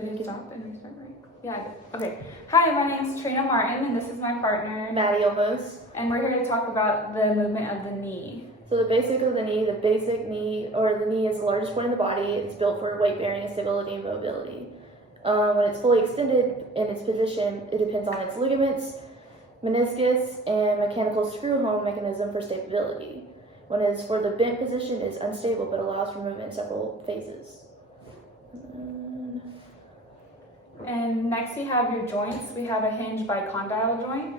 Did it stop and restart, right? Yeah, I did. Okay. Hi, my name's Trina Martin, and this is my partner, Madi, Olmos. and we're here to talk about the movement of the knee. So the basic knee, or the knee is the largest point in the body. It's built for weight bearing, stability, and mobility. When it's fully extended in its position, it depends on its ligaments, meniscus, and mechanical screw home mechanism for stability. When it is for the bent position, it's unstable but allows for movement in several phases. And next you have your joints. We have a hinge bicondyle joint.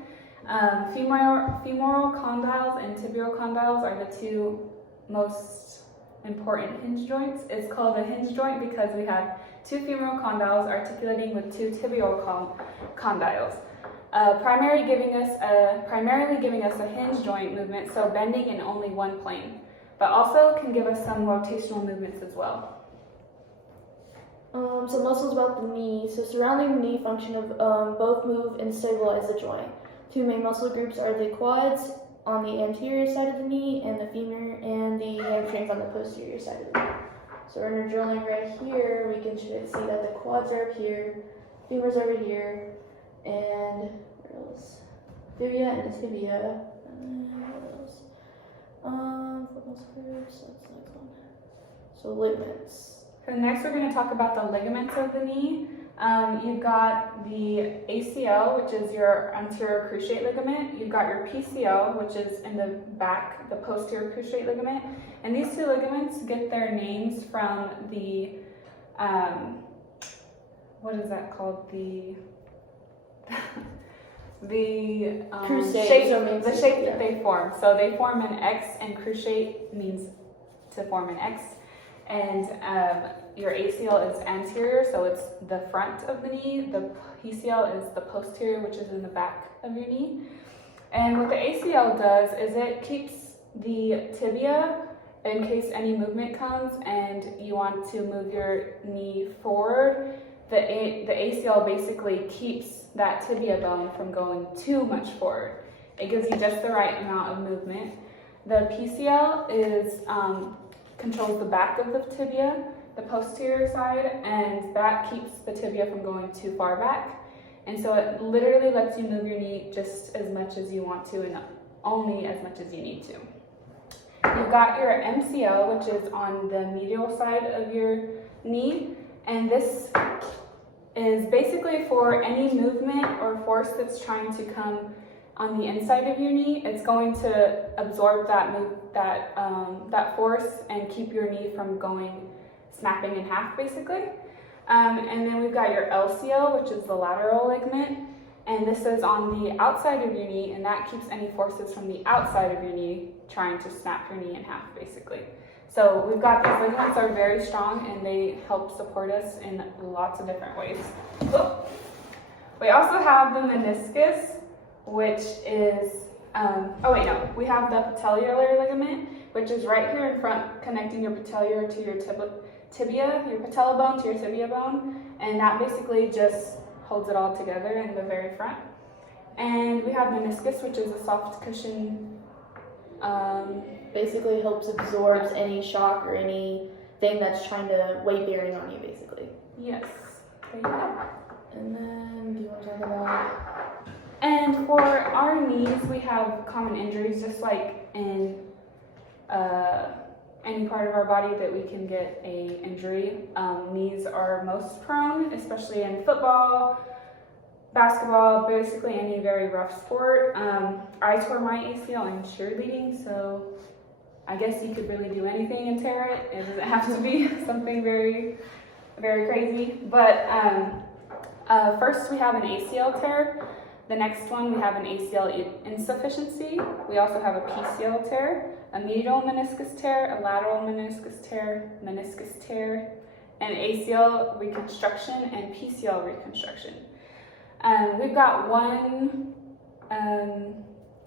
Femoral condyles and tibial condyles are the two most important hinge joints. It's called a hinge joint because we have two femoral condyles articulating with two tibial condyles, primarily giving us a hinge joint movement, so bending in only one plane, but also can give us some rotational movements as well. Some muscles about the knee. So surrounding the knee function of both move and stabilize the joint. Two main muscle groups are the quads on the anterior side of the knee and the femur and the hamstrings on the posterior side of the knee. So when we're drilling right here, we can see that the quads are up here, femurs over here, and where else? Fibula and tibia. And what else? What else first? That's the next one. So ligaments. So next we're going to talk about the ligaments of the knee. You've got the ACL, which is your anterior cruciate ligament. You've got your PCL, which is in the back, the posterior cruciate ligament. And these two ligaments get their names from the, what is that called? The shape that they form. So they form an X, and cruciate means to form an X. And your ACL is anterior, so it's the front of the knee. The PCL is the posterior, which is in the back of your knee. And what the ACL does is it keeps the tibia in case any movement comes and you want to move your knee forward. The ACL basically keeps that tibia bone from going too much forward. It gives you just the right amount of movement. The PCL is controls the back of the tibia, the posterior side, and that keeps the tibia from going too far back. And so it literally lets you move your knee just as much as you want to and only as much as you need to. You've got your MCL, which is on the medial side of your knee, and this is basically for any movement or force that's trying to come on the inside of your knee. It's going to absorb that force and keep your knee from snapping in half, basically. And then we've got your LCL, which is the lateral ligament, and this is on the outside of your knee, and that keeps any forces from the outside of your knee trying to snap your knee in half, basically. So we've got these ligaments are very strong, and they help support us in lots of different ways. We also have the meniscus, which is, we have the patellar ligament, which is right here in front, connecting your patellar to your tibia, your patella bone to your tibia bone, and that basically just holds it all together in the very front. And we have meniscus, which is a soft cushion. Basically helps absorb any shock or anything that's trying to weight bearing on you, basically. Yes, there you go. And then, do you want to talk about? And for our knees, we have common injuries, just like in any part of our body that we can get an injury. Knees are most prone, especially in football, basketball, basically any very rough sport. I tore my ACL in cheerleading, so I guess you could really do anything and tear it. It doesn't have to be something very, very crazy. But first we have an ACL tear. The next one, we have an ACL insufficiency. We also have a PCL tear, a medial meniscus tear, a lateral meniscus tear, and ACL reconstruction and PCL reconstruction.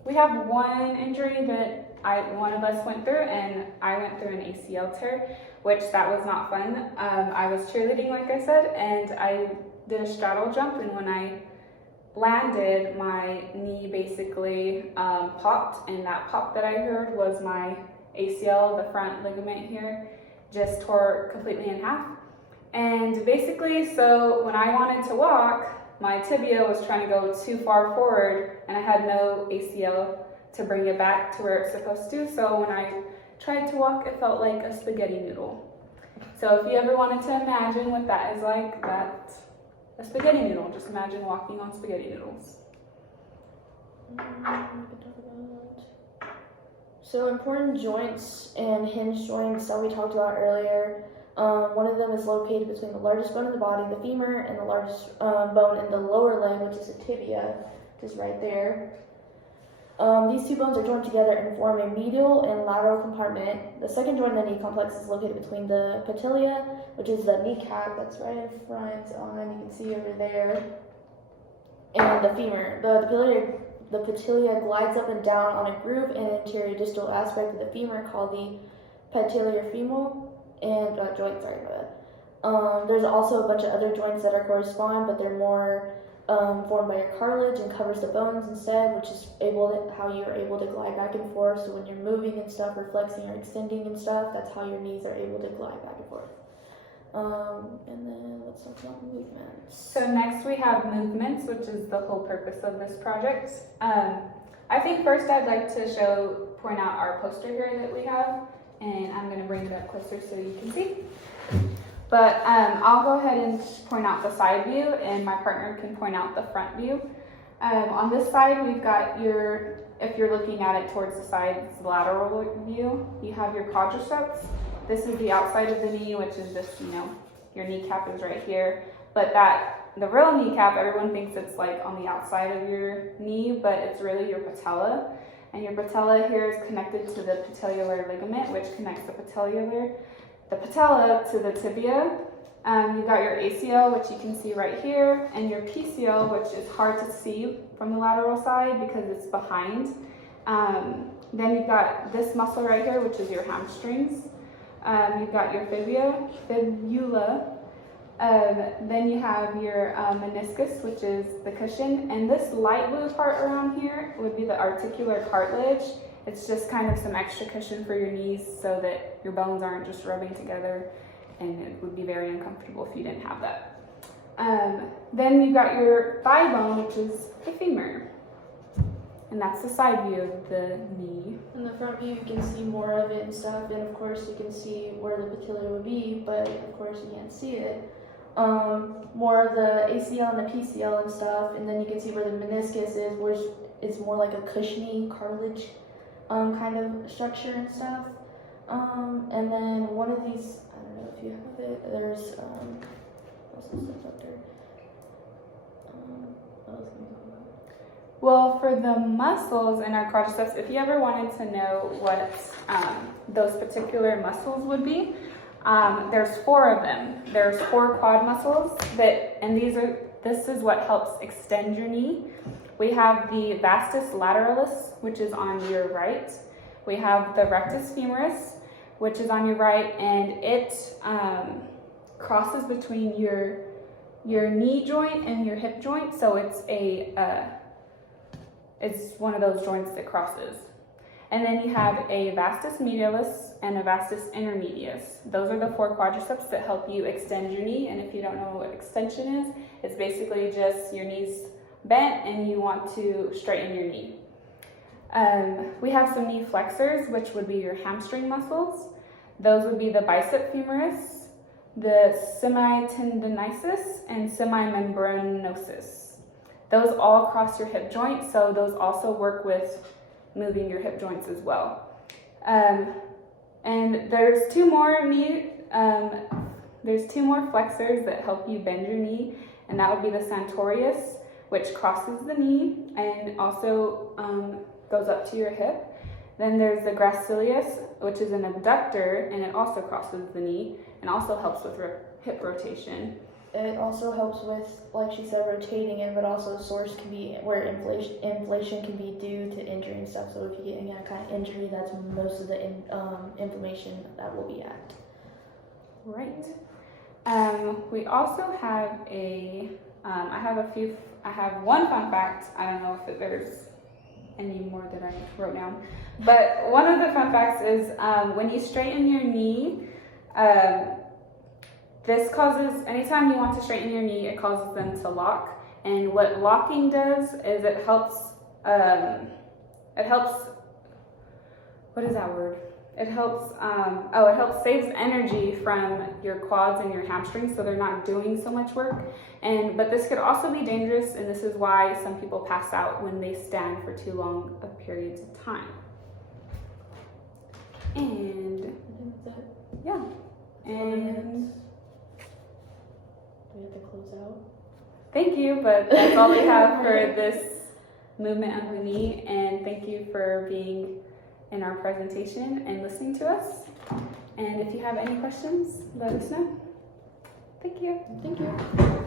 We have one injury that one of us went through, and I went through an ACL tear, which that was not fun. I was cheerleading, like I said, and I did a straddle jump, and when I landed, my knee basically popped, and that pop that I heard was my ACL, the front ligament here, just tore completely in half. And basically, so when I wanted to walk, my tibia was trying to go too far forward and I had no ACL to bring it back to where it's supposed to. So when I tried to walk, it felt like a spaghetti noodle. So if you ever wanted to imagine what that is like, that's a spaghetti noodle. Just imagine walking on spaghetti noodles. So important joints and hinge joints that we talked about earlier. One of them is located between the largest bone in the body, the femur, and the largest bone in the lower leg, which is the tibia, which is right there. These two bones are joined together and form a medial and lateral compartment. The second joint in the knee complex is located between the patella, which is the kneecap that's right in front, you can see over there, and the femur. The patella glides up and down on a groove in the anterior distal aspect of the femur called the patellar femoral and joint. There's also a bunch of other joints that are correspond, but they're more formed by your cartilage and covers the bones instead, which is how you're able to glide back and forth. So when you're moving and stuff, or flexing or extending and stuff, that's how your knees are able to glide back and forth. And then let's talk about movements. So next we have movements, which is the whole purpose of this project. I think first I'd like to point out our poster here that we have, and I'm going to bring it up closer so you can see. But I'll go ahead and point out the side view, and my partner can point out the front view. On this side, we've got if you're looking at it towards the side, it's the lateral view. You have your quadriceps. This is the outside of the knee, which is just, your kneecap is right here. But the real kneecap, everyone thinks it's like on the outside of your knee, but it's really your patella. And your patella here is connected to the patellar ligament, which connects the patella to the tibia. You've got your ACL, which you can see right here, and your PCL, which is hard to see from the lateral side because it's behind. Then you've got this muscle right here, which is your hamstrings. You've got your fibula. Then you have your meniscus, which is the cushion. And this light blue part around here would be the articular cartilage. It's just kind of some extra cushion for your knees so that your bones aren't just rubbing together, and it would be very uncomfortable if you didn't have that. Then you've got your thigh bone, which is the femur. And that's the side view of the knee. In the front view, you can see more of it and stuff, and of course you can see where the patella would be, but of course you can't see it. More of the ACL and the PCL and stuff, and then you can see where the meniscus is, where it's more like a cushiony cartilage kind of structure and stuff. And then one of these, I don't know if you have it, there's, what's this stuff up there? Well, for the muscles in our quadriceps, if you ever wanted to know what those particular muscles would be, there's 4 of them. There's 4 quad muscles this is what helps extend your knee. We have the vastus lateralis, which is on your right. We have the rectus femoris, which is on your right, and it crosses between your knee joint and your hip joint. So it's one of those joints that crosses. And then you have a vastus medialis and a vastus intermedius. Those are the 4 quadriceps that help you extend your knee. And if you don't know what extension is, it's basically just your knee's bent and you want to straighten your knee. We have some knee flexors, which would be your hamstring muscles. Those would be the bicep femoris, the semitendinosus, and semimembranosus. Those all cross your hip joint, so those also work with moving your hip joints as well. And there's 2 more flexors that help you bend your knee, and that would be the sartorius, which crosses the knee and also goes up to your hip. Then there's the gracilis, which is an abductor, and it also crosses the knee and also helps with hip rotation. It also helps with, like she said, rotating it, but also source can be where inflation can be due to injury and stuff. So if you get any kind of injury, that's most of the inflammation that will be at. Right. We also have I have one fun fact. I don't know if there's any more that I wrote down. But one of the fun facts is when you straighten your knee, this causes, anytime you want to straighten your knee, it causes them to lock. And what locking does is it helps, what is that word? It helps, it helps saves energy from your quads and your hamstrings, so they're not doing so much work. But this could also be dangerous, and this is why some people pass out when they stand for too long of periods of time. And yeah, and we have to close out. Thank you, but that's all we have for this movement of the knee, and thank you for being in our presentation and listening to us. And if you have any questions, let us know. Thank you. Thank you.